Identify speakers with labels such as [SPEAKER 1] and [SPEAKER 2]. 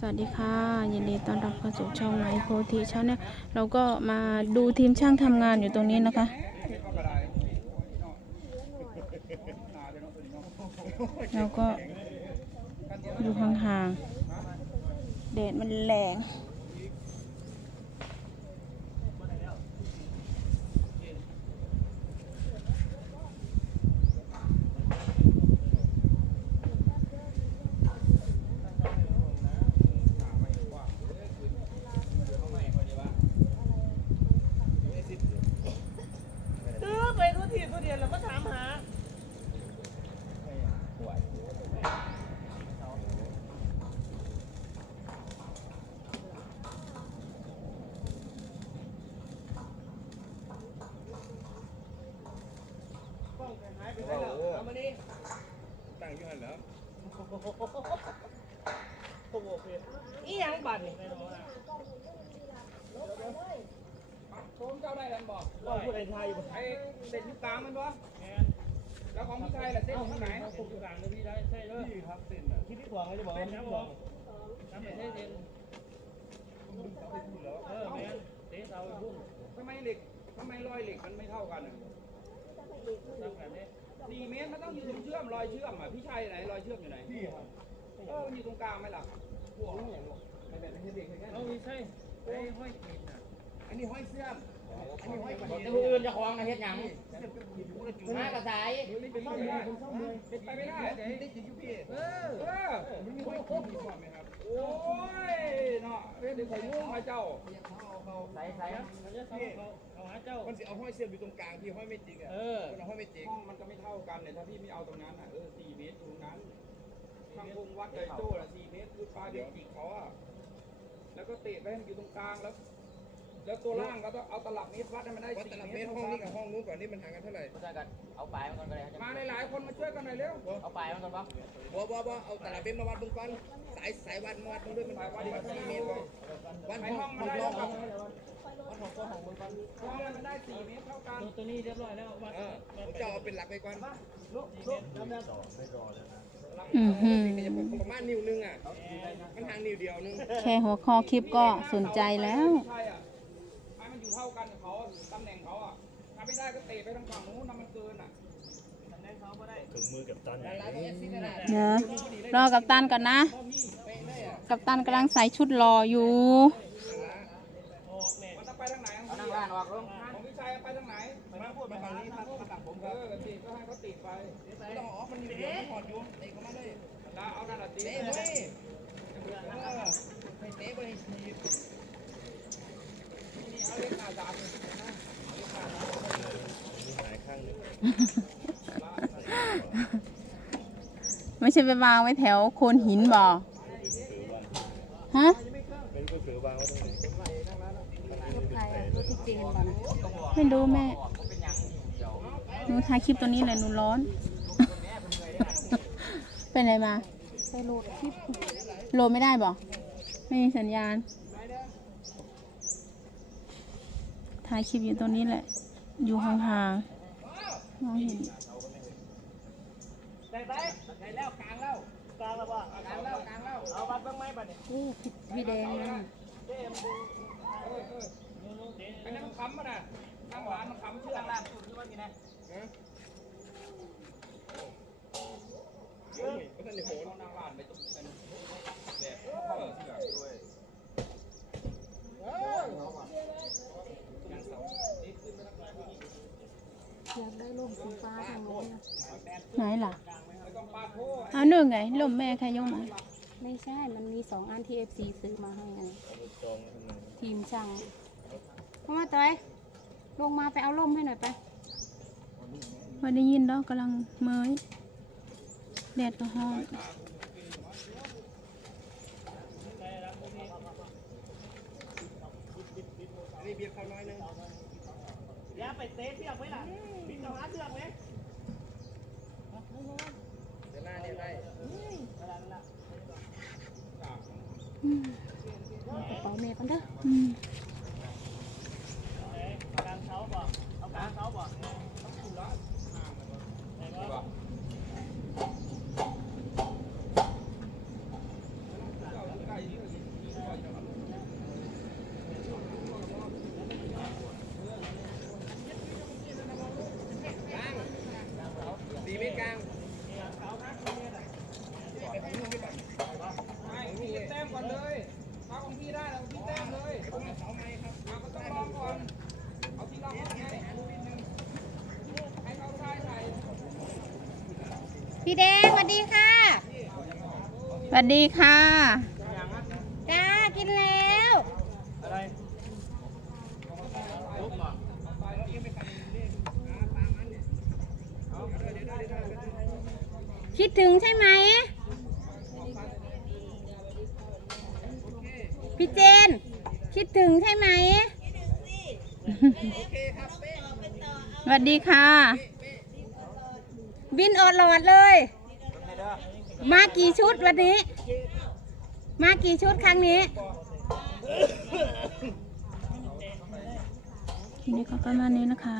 [SPEAKER 1] สวัสดีค่ะ ยินดีต้อนรับเข้าสู่ช่องไนโพธิชาแนลเราก็มาดูทีมช่างทำงานอยู่ตรงนี้นะคะ เราก็อยู่ห่างๆแดดมันแรง
[SPEAKER 2] ซื้อไปทุกทีทุกเดือนแล้วก็ถามหา หายไปไหนแล้วเอามานี่
[SPEAKER 3] ตั้งอยู่หันแล้ว
[SPEAKER 2] โอีหยังบัตรนี่
[SPEAKER 3] โชมเจ้าได้แล้วบอก
[SPEAKER 2] ว่าผู้ใดไทย
[SPEAKER 3] ไอ้เส้นยู่กลางมันวะแล้วของพี่ไทยล่ะเส้นอยู่ที่ไหน
[SPEAKER 2] ผมอยู่กลางเลยพี่ได้ใช่เลย
[SPEAKER 3] นี่ครับเส้นน่ะ
[SPEAKER 2] คิดที่สองเลยจะบอกว่าที่สองทำไปใช่เด่นเออแม่นเตะเสาพุ่ง
[SPEAKER 3] ทำไมเหล็กทำไมรอยเหล็กมันไม่เท่ากันอะ
[SPEAKER 2] ทำแบบนี้
[SPEAKER 3] สี่เมตรมันต้องอยู่ตรงเชื่อมรอยเชื่อมอะพี่ชัยไหนรอยเชื่อมอยู่ไหนพี่ครับเออมันอยู่ตรงกลางไหมล่ะพวกไม่เป็นไม่ใช่เด็กแค่
[SPEAKER 2] เอาไม่ใช่ไอ้ห้อยขีดน่ะ
[SPEAKER 3] อันนี้ห้อยเชื่อมอันนี้ห้อยกระ
[SPEAKER 4] แต่
[SPEAKER 3] ดิ่ง
[SPEAKER 4] ผู้อื่นจะคล้องนะเฮ็ดหยังมากระสาย
[SPEAKER 3] นี่เป็นไปไม่ได้เป็นไปไม่ได้ได้จริงอยู่พี่เออเออมันมีห้อยขีดก่อนไหมครับโอ้ยเนาะเดี๋ยวใส่ยุ่งมาเจ้า
[SPEAKER 4] ใส่ใส่
[SPEAKER 2] มันะเขาเขาขาหาเจ้า
[SPEAKER 5] มันสิเอาห้อยเสียบอยู่ตรงกลางพี่ห้อยไม่จริงอะ
[SPEAKER 2] เออ
[SPEAKER 5] มันเอาห้อยไม่จริง
[SPEAKER 3] ห้องมันก็ไม่เท่ากันเนี่ยถ้าพี่ไม่เอาตรงนั้นอะเออสี่เมตรตรงนั้นทางพงวัดเลยโจ้ละสี่เมตรคือปลาเดียวจิกเขาอะแล้วก็เตะไปให้มันอยู่ตรงกลางแล้ว แล้วตัวล่างก็ต้องเอาตลับเมตรวัดให้มันได้
[SPEAKER 5] วัด
[SPEAKER 3] สี่
[SPEAKER 5] ตลับ
[SPEAKER 3] เมตร
[SPEAKER 5] ห้องนี้กับห้องนู้นก่อนนี่มันห่างกันเท่าไหร่
[SPEAKER 4] ผู้ชายกันเอาปลายมันก่อนก็ได้
[SPEAKER 3] มาหลายๆคนมาช่วยกันหน่อยเร็ว
[SPEAKER 4] เอาปลายมันก่อนปะ
[SPEAKER 5] บ่บ่บ่เอาตลับเมตรมาวัดเบื้องต้นสายสายวัดมาวัดมันด้วยมันวัดวัดสี่เมตรบ่วัดห้
[SPEAKER 3] ห้
[SPEAKER 5] อ
[SPEAKER 3] อง ง
[SPEAKER 5] มั
[SPEAKER 3] มัน น
[SPEAKER 5] ร
[SPEAKER 3] ได้
[SPEAKER 5] อบครับ
[SPEAKER 3] ห้ องมันได้สี่เมตรเท่ากัน
[SPEAKER 2] ตัวตัวนี้เรียบร้อยแล้ววัด
[SPEAKER 5] เออผมจะเอาเป็นหลักไปก่อน
[SPEAKER 1] อือหือ
[SPEAKER 5] ประมาณนิ้วนึงอะมันห่างนิ้วเดียวนึง
[SPEAKER 1] แค่หัวข้อคลิปก็สนใจแล้ว
[SPEAKER 3] ใช่อะให้มันอยู่เท่ากันกับเขาตำแหน่งเขาอะถ้าไม่ได้ก็เตะไปทางฝั่งนู้นนะมันเกินอะ
[SPEAKER 5] ร้านเอสซีนั่นแหละ
[SPEAKER 1] เนอะรอกับตันก่อนนะ กับตันกำลังใส่ชุดรออยู่
[SPEAKER 3] มันต้องไปทางไหนข อง
[SPEAKER 4] เอานั่ง
[SPEAKER 3] พี่
[SPEAKER 4] ร้านออกลง
[SPEAKER 3] ของพี่ชายไปทางไหน
[SPEAKER 5] มาพูดมาทางนี้ทางฝั่งผม
[SPEAKER 3] เอ
[SPEAKER 5] ครับ
[SPEAKER 3] อติก็ให้เขาติดไป
[SPEAKER 5] ไม่ต้องออกมันนิ้วเดียวมันหอดอยู่เตะเข้ามาเลย
[SPEAKER 3] แล้วเอานั่นแหละติ
[SPEAKER 5] เตะเลยเออให้เตะไปให้ทีบ
[SPEAKER 3] นี่เอาเล็กหน้าสามเลยนะ
[SPEAKER 1] ไม่ใช่ไปวางไว้แถวโคนหินบ่ฮะ ไม่รู้แม่ หนูถ่ายคลิปตัวนี้เลยหนูร้อน เป็นอะไรมา
[SPEAKER 6] ไปโหลดคลิป
[SPEAKER 1] โหลดไม่ได้บ่ไม่มีสัญญาณ ถ่ายคลิปอยู่ตรงนี้แหละ อยู่ห่างๆมองเห็น
[SPEAKER 2] ได้ไปได้แล้วกลางแล้ว กลางแล้วป่ะกลางแล้วกลางแล้วเอาบัตรบ้างไหมบัตรเนี่ย
[SPEAKER 6] อู้ผิดพี่แดงนะ
[SPEAKER 3] อันนั้นมันค้ำมันนะข้างหวานมันค้ำเชื่อข้างล่างสุดที่ว่ากี่นะ
[SPEAKER 5] เดี๋ยวนี่มันจะโหน
[SPEAKER 3] เอางหวานไปตรงนั้นแบบเออเชือกด้วย
[SPEAKER 6] อยากได้ร่มสีฟ้าทางโน้นนะ
[SPEAKER 1] ไหนล่ะ
[SPEAKER 3] ไม่ต้องปาโท
[SPEAKER 1] เอาหนึ่ง ไงลมแม่ใครยกมา
[SPEAKER 6] ไม่ใช่ มันมีสองอันที่เอฟซีซื้อมาให้ไงทีมช่างเข้ามาต่อยลงมาไปเอาร่มให้หน่อยไป
[SPEAKER 1] ว่าได้ยินดอกกำลังเมยแดดก็ฮ้อน
[SPEAKER 5] อันนี้เบียดเขาน้อยนึง
[SPEAKER 2] อย่าไปเตะเชือกไว้ล่ะพี่ต้องหาเชือกไหม
[SPEAKER 5] เดี๋ยวหน้าเนี่ยได้
[SPEAKER 1] อืม
[SPEAKER 6] กระเป๋าแม่กันเด้อ
[SPEAKER 1] อืม
[SPEAKER 2] กลางเท้าบ่เอากลางเท้าบ่
[SPEAKER 3] ใกล้ๆนี่ก็
[SPEAKER 6] แดงสวัสดีค่ะ
[SPEAKER 1] สวัสดีค่ะ
[SPEAKER 6] จ้ากินแล้วคิดถึงใช่ไหม พี่เจน คิดถึงใช่ไหม
[SPEAKER 1] สวัสดีค่ะ
[SPEAKER 6] บินออดหลอดเลย มากี่ชุดวันนี้ มากี่ชุดครั้งนี้
[SPEAKER 1] ทีนี้ก็ประมาณนี้นะคะ